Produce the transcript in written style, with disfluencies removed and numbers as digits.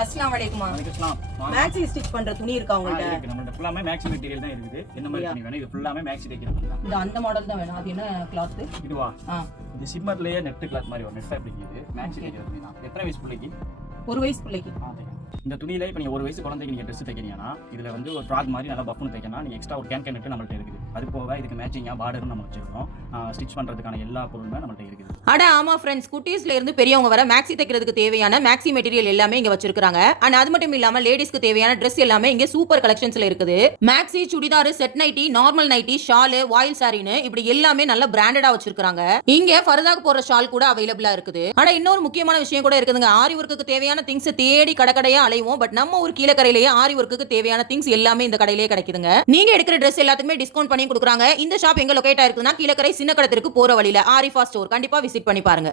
அஸ்ஸலாமு அலைக்கும். வணக்கம். மேக்ஸி ஸ்டிச் பண்ற துணி இருக்கா உங்கள்ட்ட? இருக்கு. நம்மள்ட்ட ஃபுல்லாமே மேக்ஸி மெட்டீரியல் தான் இருக்குது. என்ன மாதிரி துணி வேணும்? இது ஃபுல்லாமே மேக்ஸி தைக்கிறது தான். இது அந்த மாடல் தான் வேணும். அது என்ன கிளாத்? இதுவா? இது சிம்மர்லயே நெட் கிளாத் மாதிரி வரும். நெட் ஃபேப்ரிக் இது. மேக்ஸி தைக்கிறது துணி தான். எத்தனை வயசு பிள்ளைக்கு? ஒரு வயசு பிள்ளைக்கு. இந்த துணியில இப்போ நீங்க ஒரு வயசு குழந்தைக்கு நீங்க ட்ரெஸ் தைக்கிறீங்கன்னா இதுல வந்து ஒரு ஃப்ராக் மாதிரி நல்லா பஃப்னு தைக்கணும். நீங்க எக்ஸ்ட்ரா ஒரு கேன் நெட் நம்மள்ட்ட இருக்குது. அது போக இதுக்கு மேட்சிங்கா பார்டரும் நம்ம வச்சிருக்கோம். ஸ்டிச் பண்றதுக்கான எல்லா பொருளுமே நம்மள்ட்ட இருக்குது. அட ஆமா ஃப்ரெண்ட்ஸ், குட்டீஸ்ல இருந்து பெரியவங்க வர மேக்ஸி தைக்கிறதுக்கு தேவையான மேக்ஸி மெட்டீரியல் எல்லாமே இங்க வச்சிருக்காங்க. அண்ட் அது மட்டும் இல்லாம லேடிஸ்க்கு தேவையான ட்ரெஸ் எல்லாமே இங்க சூப்பர் கலெக்ஷன்ஸ்ல இருக்குது. Maxi, churidar, set nighty, normal nighty, shawl, voile சாரின்னு இப்படி எல்லாமே நல்ல பிராண்டடா வச்சிருக்காங்க. இங்க ஃபர்தாக்கு போற ஷால் கூட அவைலபிளா இருக்குது. ஆனா இன்னொரு முக்கியமான விஷயம் கூட இருக்குதுங்க. ஆரி ஒர்க்குக்கு தேவையான திங்ஸ் தேடி கடைக்கடையா அலைவோம். பட் நம்ம ஒரு கீழக்கரையிலேயே ஆரி ஒர்க்குக்கு தேவையான திங்ஸ் எல்லாமே இந்த கடையிலேயே கிடைக்குதுங்க. நீங்க எடுக்கிற ட்ரெஸ் எல்லாத்துக்குமே டிஸ்கவுண்ட் பண்ணி கொடுக்குறாங்க. இந்த ஷாப் எங்க லொகேட் ஆயிருக்குன்னா கீழக்கரை சின்ன கடத்திற்கு போற வழியில ஆரிஃபா ஸ்டோர். கண்டிப்பா விசிட் பண்ணி பாருங்க.